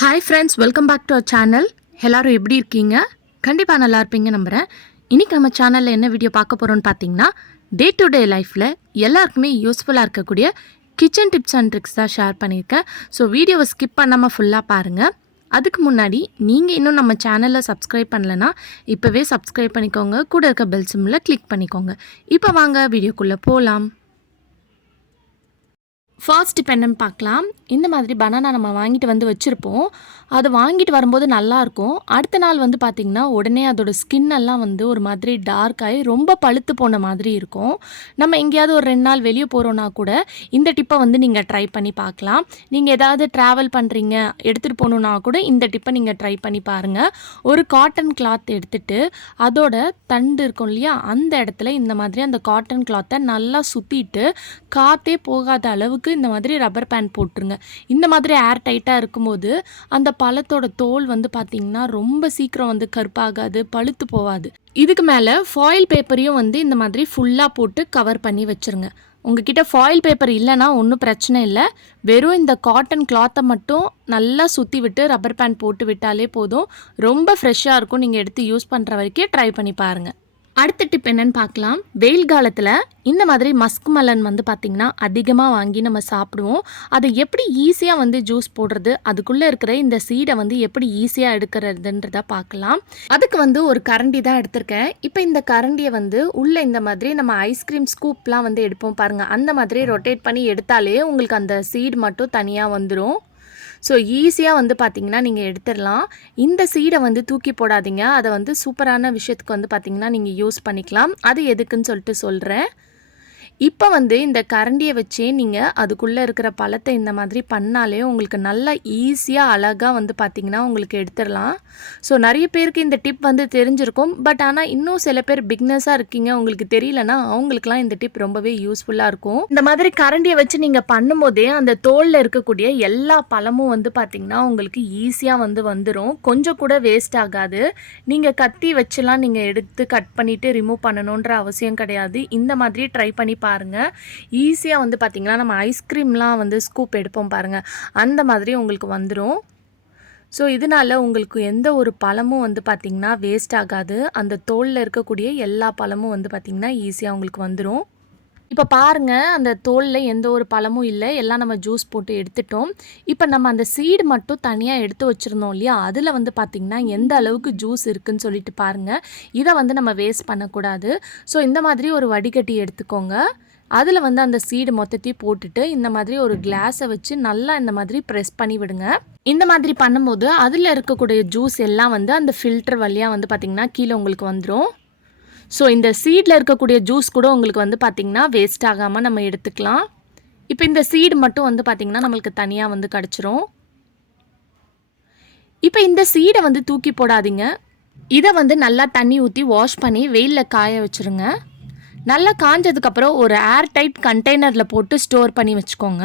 Hi friends, welcome back to our channel. எல்லோரும் எப்படி இருக்கீங்க? கண்டிப்பாக நல்லா இருப்பீங்க நம்புகிறேன். இன்றைக்கி நம்ம சேனலில் என்ன வீடியோ பார்க்க போகிறோன்னு பார்த்தீங்கன்னா, டே டு டே லைஃப்பில் எல்லாருக்குமே யூஸ்ஃபுல்லாக இருக்கக்கூடிய கிச்சன் டிப்ஸ் அண்ட் ட்ரிக்ஸ் தான் ஷேர் பண்ணியிருக்கேன். ஸோ வீடியோவை ஸ்கிப் பண்ணாமல் ஃபுல்லாக பாருங்கள். அதுக்கு முன்னாடி நீங்கள் இன்னும் நம்ம சேனலில் சப்ஸ்கிரைப் பண்ணலைன்னா இப்போவே சப்ஸ்கிரைப் பண்ணிக்கோங்க. கூட இருக்க பெல் சிம்மில் கிளிக் பண்ணிக்கோங்க. இப்போ வாங்க வீடியோக்குள்ளே போகலாம். ஃபர்ஸ்ட் இப்போ என்னென்னு பார்க்கலாம். இந்த மாதிரி பனானா நம்ம வாங்கிட்டு வந்து வச்சுருப்போம். அது வாங்கிட்டு வரும்போது நல்லாயிருக்கும். அடுத்த நாள் வந்து பார்த்திங்கன்னா உடனே அதோட ஸ்கின்னெல்லாம் வந்து ஒரு மாதிரி டார்க் ஆகி ரொம்ப பழுத்து போன மாதிரி இருக்கும். நம்ம எங்கேயாவது ஒரு 2 நாள் வெளியே போகிறோன்னா கூட இந்த டிப்பை வந்து நீங்கள் ட்ரை பண்ணி பார்க்கலாம். நீங்கள் ஏதாவது ட்ராவல் பண்ணுறீங்க, எடுத்துகிட்டு போகணுன்னா கூட இந்த டிப்பை நீங்கள் ட்ரை பண்ணி பாருங்கள். ஒரு காட்டன் கிளாத் எடுத்துகிட்டு அதோட தண்டு இருக்கும் இல்லையா, அந்த இடத்துல இந்த மாதிரி அந்த காட்டன் கிளாத்தை நல்லா சுற்றிட்டு காற்றே போகாத அளவுக்கு இந்த மாதிரி ரப்பர் பேண்ட் போட்டுருங்க. இந்த மாதிரி ஏர் டைட்டாக இருக்கும்போது அந்த பழத்தோட தோல் வந்து பார்த்திங்கன்னா ரொம்ப சீக்கிரம் வந்து கருப்பாகாது, பழுத்து போகாது. இதுக்கு மேலே ஃபாயில் பேப்பரையும் வந்து இந்த மாதிரி ஃபுல்லாக போட்டு கவர் பண்ணி வச்சுருங்க. உங்ககிட்ட ஃபாயில் பேப்பர் இல்லைன்னா ஒன்றும் பிரச்சனை இல்லை. வெறும் இந்த காட்டன் கிளாத்தை மட்டும் நல்லா சுற்றி விட்டு ரப்பர் பேண்ட் போட்டு விட்டாலே போதும். ரொம்ப ஃப்ரெஷ்ஷாக இருக்கும். நீங்கள் எடுத்து யூஸ் பண்ணுற வரைக்கும் ட்ரை பண்ணி பாருங்கள். அடுத்த டிப் என்னன்னு பார்க்கலாம். வெயில் காலத்தில் இந்த மாதிரி மஸ்க் மெலன் வந்து பார்த்திங்கன்னா அதிகமாக வாங்கி நம்ம சாப்பிடுவோம். அதை எப்படி ஈஸியாக வந்து ஜூஸ் போடுறது, அதுக்குள்ளே இருக்கிற இந்த சீடை வந்து எப்படி ஈஸியாக எடுக்கிறதுன்றத பார்க்கலாம். அதுக்கு வந்து ஒரு கரண்டி தான் எடுத்திருக்கேன். இப்போ இந்த கரண்டியை வந்து உள்ளே இந்த மாதிரி நம்ம ஐஸ்கிரீம் ஸ்கூப்லாம் வந்து எடுப்போம் பாருங்கள், அந்த மாதிரி ரொட்டேட் பண்ணி எடுத்தாலே உங்களுக்கு அந்த சீடு மட்டும் தனியாக வந்துடும். ஸோ ஈஸியாக வந்து பார்த்திங்கன்னா நீங்கள் எடுத்துடலாம். இந்த சீடை வந்து தூக்கி போடாதீங்க. அதை வந்து சூப்பரான விஷயத்துக்கு வந்து பார்த்திங்கன்னா நீங்கள் யூஸ் பண்ணிக்கலாம். அது எதுக்குன்னு சொல்லிட்டு சொல்கிறேன். இப்போ வந்து இந்த கரண்டியை வச்சே நீங்கள் அதுக்குள்ளே இருக்கிற பழத்தை இந்த மாதிரி பண்ணாலே உங்களுக்கு நல்லா ஈஸியாக அழகாக வந்து பார்த்திங்கன்னா உங்களுக்கு எடுத்துடலாம். ஸோ நிறைய பேருக்கு இந்த டிப் வந்து தெரிஞ்சிருக்கும். பட் ஆனால் இன்னும் சில பேர் பிக்னஸாக இருக்கீங்க, உங்களுக்கு தெரியலனா அவங்களுக்குலாம் இந்த டிப் ரொம்பவே யூஸ்ஃபுல்லாக இருக்கும். இந்த மாதிரி கரண்டியை வச்சு நீங்கள் பண்ணும்போதே அந்த தோலில் இருக்கக்கூடிய எல்லா பழமும் வந்து பார்த்திங்கன்னா உங்களுக்கு ஈஸியாக வந்து வந்துடும். கொஞ்சம் கூட வேஸ்ட் ஆகாது. நீங்கள் கத்தி வச்சுலாம் நீங்கள் எடுத்து கட் பண்ணிவிட்டு ரிமூவ் பண்ணணுன்ற அவசியம் கிடையாது. இந்த மாதிரி ட்ரை பண்ணி பாருங்கள். ஈஸியாக வந்து பார்த்திங்கன்னா நம்ம ஐஸ்கிரீம்லாம் வந்து ஸ்கூப் எடுப்போம் பாருங்கள், அந்த மாதிரி உங்களுக்கு வந்துடும். ஸோ இதனால் உங்களுக்கு எந்த ஒரு பழமும் வந்து பார்த்திங்கன்னா வேஸ்ட் ஆகாது. அந்த தோலில் இருக்கக்கூடிய எல்லா பழமும் வந்து பார்த்திங்கன்னா ஈஸியாக உங்களுக்கு வந்துடும். இப்போ பாருங்கள், அந்த தோலில் எந்த ஒரு பழமும் இல்லை, எல்லாம் நம்ம ஜூஸ் போட்டு எடுத்துட்டோம். இப்போ நம்ம அந்த சீடு மட்டும் தனியாக எடுத்து வச்சுருந்தோம் இல்லையா, அதில் வந்து பார்த்திங்கன்னா எந்த அளவுக்கு ஜூஸ் இருக்குதுன்னு சொல்லிட்டு பாருங்கள். இதை வந்து நம்ம வேஸ்ட் பண்ணக்கூடாது. ஸோ இந்த மாதிரி ஒரு வடிகட்டி எடுத்துக்கோங்க. அதில் வந்து அந்த சீடு மொத்தத்தையும் போட்டுட்டு இந்த மாதிரி ஒரு கிளாஸை வச்சு நல்லா இந்த மாதிரி ப்ரெஸ் பண்ணி விடுங்க. இந்த மாதிரி பண்ணும்போது அதில் இருக்கக்கூடிய ஜூஸ் எல்லாம் வந்து அந்த ஃபில்டர் வழியாக வந்து பார்த்திங்கன்னா கீழே உங்களுக்கு வந்துடும். ஸோ இந்த சீடில் இருக்கக்கூடிய ஜூஸ் கூட உங்களுக்கு வந்து பார்த்திங்கன்னா வேஸ்ட் ஆகாமல் நம்ம எடுத்துக்கலாம். இப்போ இந்த சீடு மட்டும் வந்து பார்த்திங்கன்னா நம்மளுக்கு தனியாக வந்து கிடச்சிரும். இப்போ இந்த சீடை வந்து தூக்கி போடாதீங்க. இதை வந்து நல்லா தண்ணி ஊற்றி வாஷ் பண்ணி வெயிலில் காய வச்சுருங்க. நல்லா காஞ்சதுக்கப்புறம் ஒரு ஏர் டைட் கண்டெய்னரில் போட்டு ஸ்டோர் பண்ணி வச்சுக்கோங்க.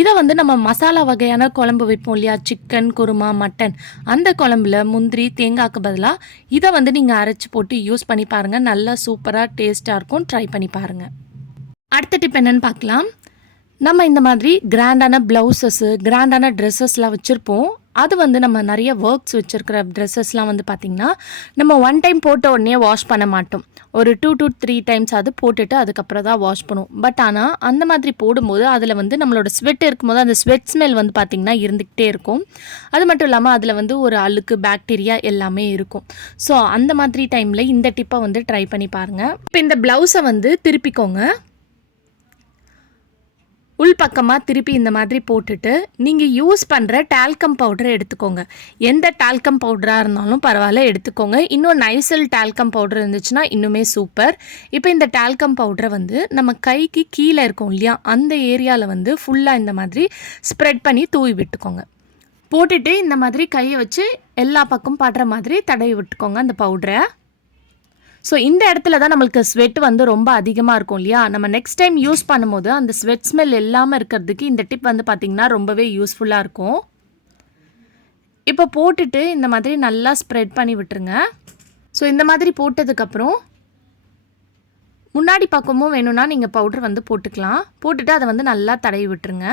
இதை வந்து நம்ம மசாலா வகையான குழம்பு வைப்போம் இல்லையா, சிக்கன், குருமா, மட்டன், அந்த குழம்புல முந்திரி, தேங்காய்க்கு பதிலாக இதை வந்து நீங்கள் அரைச்சி போட்டு யூஸ் பண்ணி பாருங்கள். நல்லா சூப்பராக டேஸ்ட்டாக இருக்கும். ட்ரை பண்ணி பாருங்கள். அடுத்த டிப் என்னென்னு பார்க்கலாம். நம்ம இந்த மாதிரி கிராண்டான ப்ளவுசஸ்ஸு, கிராண்டான ட்ரெஸ்ஸஸ்லாம் வச்சுருப்போம். அது வந்து நம்ம நிறைய ஒர்க்ஸ் வச்சுருக்கிற ட்ரெஸ்ஸஸ்லாம் வந்து பார்த்திங்கன்னா நம்ம 1 டைம் போட்ட உடனே வாஷ் பண்ண மாட்டோம். ஒரு 2 to 3 டைம்ஸ் அது போட்டுட்டு அதுக்கப்புறம் தான் வாஷ் பண்ணுவோம். பட் ஆனால் அந்த மாதிரி போடும்போது அதில் வந்து நம்மளோட ஸ்வெட் இருக்கும்போது அந்த ஸ்வெட் ஸ்மெல் வந்து பார்த்திங்கன்னா இருந்துக்கிட்டே இருக்கும். அது மட்டும் இல்லாமல் அதில் வந்து ஒரு அழுக்கு, பாக்டீரியா எல்லாமே இருக்கும். ஸோ அந்த மாதிரி டைமில் இந்த டிப்பை வந்து ட்ரை பண்ணி பாருங்கள். இப்போ இந்த ப்ளவுஸை வந்து திருப்பிக்கோங்க. உள்பக்கமாக திருப்பி இந்த மாதிரி போட்டுட்டு நீங்கள் யூஸ் பண்ணுற டால்கம் பவுடரை எடுத்துக்கோங்க. எந்த டால்கம் பவுடராக இருந்தாலும் பரவாயில்ல, எடுத்துக்கோங்க. இன்னும் நைசல் டால்கம் பவுடர் இருந்துச்சுன்னா இன்னுமே சூப்பர். இப்போ இந்த டால்கம் பவுடரை வந்து நம்ம கைக்கு கீழே இருக்கும் இல்லையா, அந்த ஏரியாவில் வந்து ஃபுல்லாக இந்த மாதிரி ஸ்ப்ரெட் பண்ணி தூவி விட்டுக்கோங்க. போட்டுட்டு இந்த மாதிரி கையை வச்சு எல்லா பக்கம் படுற மாதிரி தடவி விட்டுக்கோங்க அந்த பவுடரை. ஸோ இந்த இடத்துல தான் நம்மளுக்கு ஸ்வெட் வந்து ரொம்ப அதிகமாக இருக்கும் இல்லையா, நம்ம நெக்ஸ்ட் டைம் யூஸ் பண்ணும்போது அந்த ஸ்வெட் ஸ்மெல் இல்லாமல் இருக்கிறதுக்கு இந்த டிப் வந்து பார்த்திங்கன்னா ரொம்பவே யூஸ்ஃபுல்லாக இருக்கும். இப்போ போட்டுட்டு இந்த மாதிரி நல்லா ஸ்ப்ரெட் பண்ணி விட்டுருங்க. ஸோ இந்த மாதிரி போட்டதுக்கப்புறம் முன்னாடி பக்கமும் வேணும்னா நீங்கள் பவுடர் வந்து போட்டுக்கலாம். போட்டுட்டு அதை வந்து நல்லா தடவி விட்டுருங்க.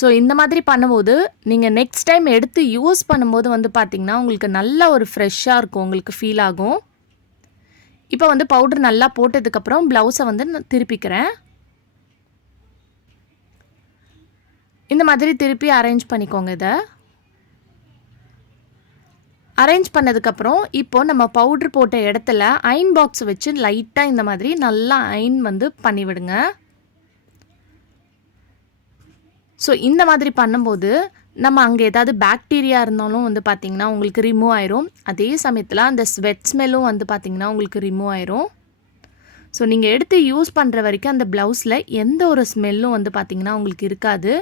ஸோ இந்த மாதிரி பண்ணும்போது நீங்கள் நெக்ஸ்ட் டைம் எடுத்து யூஸ் பண்ணும்போது வந்து பார்த்திங்கன்னா உங்களுக்கு நல்ல ஒரு ஃப்ரெஷ்ஷாக இருக்கும், உங்களுக்கு ஃபீல் ஆகும். இப்போ வந்து பவுடர் நல்லா போட்டதுக்கப்புறம் ப்ளவுஸை வந்து நான் திருப்பிக்கிறேன். இந்த மாதிரி திருப்பி அரேஞ்ச் பண்ணிக்கோங்க. இதை அரேஞ்ச் பண்ணதுக்கப்புறம் இப்போது நம்ம பவுட்ரு போட்ட இடத்துல அயன் பாக்ஸ் வச்சு லைட்டாக இந்த மாதிரி நல்லா அயன் வந்து பண்ணிவிடுங்க. ஸோ இந்த மாதிரி பண்ணும்போது நம்ம அங்கே ஏதாவது பாக்டீரியா இருந்தாலும் வந்து பார்த்திங்கன்னா உங்களுக்கு ரிமூவ் ஆயிரும். அதே சமயத்தில் அந்த ஸ்வெட் ஸ்மெல்லும் வந்து பார்த்திங்கன்னா உங்களுக்கு ரிமூவ் ஆயிரும். ஸோ நீங்கள் எடுத்து யூஸ் பண்ணுற வரைக்கும் அந்த ப்ளவுஸில் எந்த ஒரு ஸ்மெல்லும் வந்து பார்த்திங்கன்னா உங்களுக்கு இருக்காது.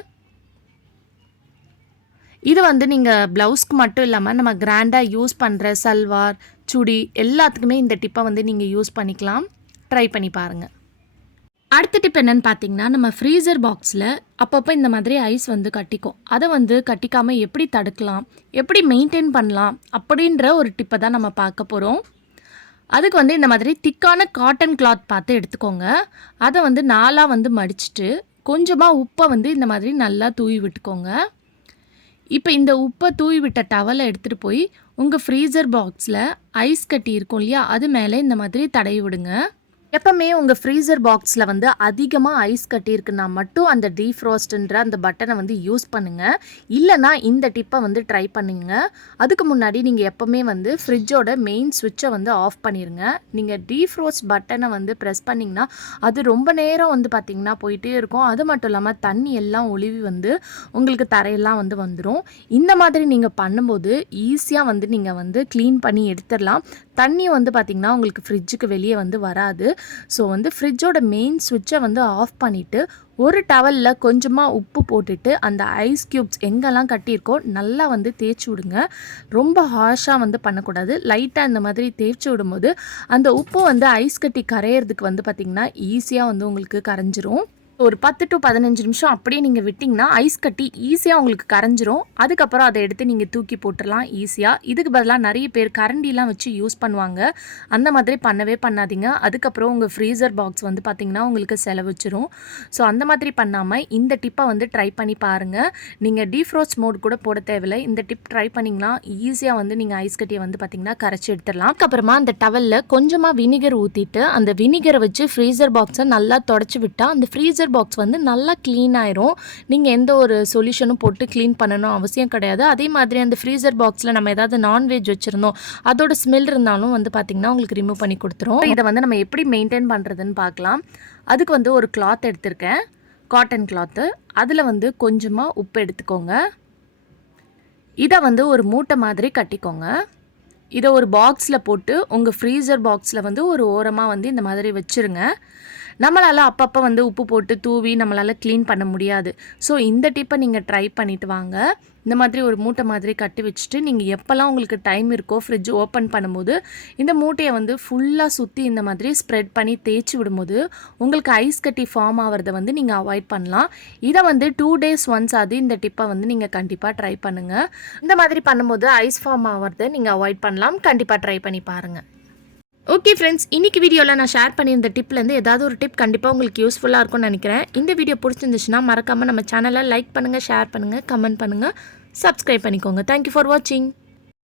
இது வந்து நீங்கள் ப்ளவுஸ்க்கு மட்டும் இல்லாமல் நம்ம கிராண்டாக யூஸ் பண்ணுற சல்வார், சுடி எல்லாத்துக்குமே இந்த டிப்பை வந்து நீங்கள் யூஸ் பண்ணிக்கலாம். ட்ரை பண்ணி பாருங்கள். அடுத்த டிப் என்னென்னு பார்த்தீங்கன்னா, நம்ம ஃப்ரீசர் பாக்ஸில் அப்பப்போ இந்த மாதிரி ஐஸ் வந்து கட்டிக்கும். அதை வந்து கட்டிக்காமல் எப்படி தடுக்கலாம், எப்படி மெயின்டைன் பண்ணலாம் அப்படின்ற ஒரு டிப்பை தான் நம்ம பார்க்க போகிறோம். அதுக்கு வந்து இந்த மாதிரி திக்கான காட்டன் கிளாத் பார்த்து எடுத்துக்கோங்க. அதை வந்து 4ஆக வந்து மடிச்சுட்டு கொஞ்சமாக உப்பை வந்து இந்த மாதிரி நல்லா தூவி விட்டுக்கோங்க. இப்போ இந்த உப்பை தூவி விட்ட டவலை எடுத்துகிட்டு போய் உங்கள் ஃப்ரீசர் பாக்ஸில் ஐஸ் கட்டி இருக்கும் இல்லையா, அது மேலே இந்த மாதிரி தடவி விடுங்க. எப்பவுமே உங்கள் ஃப்ரீசர் பாக்ஸில் வந்து அதிகமாக ஐஸ் கட்டியிருக்குன்னா மட்டும் அந்த டீஃப்ரோஸ்ட்ன்ற அந்த பட்டனை வந்து யூஸ் பண்ணுங்கள். இல்லைனா இந்த டிப்பை வந்து ட்ரை பண்ணுங்க. அதுக்கு முன்னாடி நீங்கள் எப்போவுமே வந்து ஃப்ரிட்ஜோட மெயின் சுவிட்சை வந்து ஆஃப் பண்ணிடுங்க. நீங்கள் டீஃப்ரோஸ்ட் பட்டனை வந்து ப்ரெஸ் பண்ணிங்கன்னா அது ரொம்ப நேரம் வந்து பார்த்திங்கன்னா போயிட்டே இருக்கும். அது மட்டும் இல்லாமல் தண்ணி எல்லாம் ஒளிவி வந்து உங்களுக்கு தரையெல்லாம் வந்து வந்துடும். இந்த மாதிரி நீங்கள் பண்ணும்போது ஈஸியாக வந்து நீங்கள் வந்து க்ளீன் பண்ணி எடுத்துடலாம். தண்ணி வந்து பார்த்திங்கன்னா உங்களுக்கு ஃப்ரிட்ஜுக்கு வெளியே வந்து வராது. ஸோ வந்து ஃப்ரிட்ஜோட மெயின் சுவிட்சை வந்து ஆஃப் பண்ணிவிட்டு ஒரு டவலில் கொஞ்சமாக உப்பு போட்டுட்டு அந்த ஐஸ் க்யூப்ஸ் எங்கெல்லாம் கட்டியிருக்கோ நல்லா வந்து தேய்ச்சி விடுங்க. ரொம்ப ஹார்ஷாக வந்து பண்ணக்கூடாது. லைட்டாக இந்த மாதிரி தேய்ச்சி விடும்போது அந்த உப்பு வந்து ஐஸ் கட்டி கரையிறதுக்கு வந்து பார்த்திங்கன்னா ஈஸியாக வந்து உங்களுக்கு கரைஞ்சிரும். ஒரு 10 to 15 நிமிஷம் அப்படியே நீங்கள் விட்டிங்கன்னா ஐஸ் கட்டி ஈஸியாக உங்களுக்கு கரைஞ்சிரும். அதுக்கப்புறம் அதை எடுத்து நீங்கள் தூக்கி போட்டுடலாம் ஈஸியாக. இதுக்கு பதிலாக நிறைய பேர் கரண்டிலாம் வச்சு யூஸ் பண்ணுவாங்க. அந்த மாதிரி பண்ணவே பண்ணாதீங்க. அதுக்கப்புறம் உங்கள் ஃப்ரீசர் பாக்ஸ் வந்து பார்த்திங்கன்னா உங்களுக்கு செலவிச்சிரும். ஸோ அந்த மாதிரி பண்ணாமல் இந்த டிப்பை வந்து ட்ரை பண்ணி பாருங்கள். நீங்கள் டீஃப்ரோஸ்ட் மோட் கூட போட தேவையில்லை. இந்த டிப் ட்ரை பண்ணிங்கன்னா ஈஸியாக வந்து நீங்கள் ஐஸ் கட்டியை வந்து பார்த்திங்கன்னா கரைச்சி எடுத்துடலாம். அதுக்கப்புறமா அந்த டவலில் கொஞ்சமாக வினிகர் ஊற்றிட்டு அந்த வினிகரை வச்சு ஃப்ரீசர் பாக்ஸை நல்லா தொடச்சி விட்டால் அந்த ஃப்ரீசர் பாக்ஸ் வந்து நல்லா க்ளீன் ஆயிரும். நீங்கள் எந்த ஒரு சொல்யூஷனும் போட்டு க்ளீன் பண்ணணும் அவசியம் கிடையாது. அதே மாதிரி அந்த ஃப்ரீசர் பாக்ஸில் நம்ம ஏதாவது நான்வெஜ் வச்சுருந்தோம் அதோட ஸ்மெல் இருந்தாலும் வந்து பார்த்திங்கன்னா உங்களுக்கு ரிமூவ் பண்ணி கொடுத்துரும். இதை வந்து நம்ம எப்படி மெயின்டைன் பண்ணுறதுன்னு பார்க்கலாம். அதுக்கு வந்து ஒரு கிளாத் எடுத்திருக்கேன், காட்டன் கிளாத்து. அதில் வந்து கொஞ்சமாக உப்பு எடுத்துக்கோங்க. இதை வந்து ஒரு மூட்டை மாதிரி கட்டிக்கோங்க. இதை ஒரு பாக்ஸில் போட்டு உங்கள் ஃப்ரீசர் பாக்ஸில் வந்து ஒரு ஓரமாக வந்து இந்த மாதிரி வச்சுருங்க. நம்மளால் அப்பப்போ வந்து உப்பு போட்டு தூவி நம்மளால் க்ளீன் பண்ண முடியாது. ஸோ இந்த டிப்பை நீங்கள் ட்ரை பண்ணிவிட்டு வாங்க. இந்த மாதிரி ஒரு மூட்டை மாதிரி கட்டி வச்சுட்டு நீங்கள் எப்போல்லாம் உங்களுக்கு டைம் இருக்கோ ஃப்ரிட்ஜ் ஓப்பன் பண்ணும்போது இந்த மூட்டையை வந்து ஃபுல்லாக சுற்றி இந்த மாதிரி ஸ்ப்ரெட் பண்ணி தேய்ச்சி விடும்போது உங்களுக்கு ஐஸ் கட்டி ஃபார்ம் ஆகிறத வந்து நீங்கள் அவாய்ட் பண்ணலாம். இதை வந்து 2 days ஒன்ஸ் ஆகுது இந்த டிப்பை வந்து நீங்கள் கண்டிப்பாக ட்ரை பண்ணுங்கள். இந்த மாதிரி பண்ணும்போது ஐஸ் ஃபார்ம் ஆகிறத நீங்கள் அவாய்ட் பண்ணலாம். கண்டிப்பாக ட்ரை பண்ணி பாருங்கள். ஓகே ஃப்ரெண்ட்ஸ், இன்றைக்கி வீடியோவில் நான் ஷேர் பண்ணியிருந்த டிப்லேருந்து ஏதாவது ஒரு டிப் கண்டிப்பாக உங்களுக்கு யூஸ்ஃபுல்லாக இருக்கும்னு நினைக்கிறேன். இந்த வீடியோ பிடிச்சிருந்துச்சுன்னா மறக்காமல் நம்ம சேனலை லைக் பண்ணுங்கள், ஷேர் பண்ணுங்கள், கமெண்ட் பண்ணுங்கள், சப்ஸ்கிரைப் பண்ணிக்கோங்க. தேங்க்யூ ஃபார் வாட்சிங்.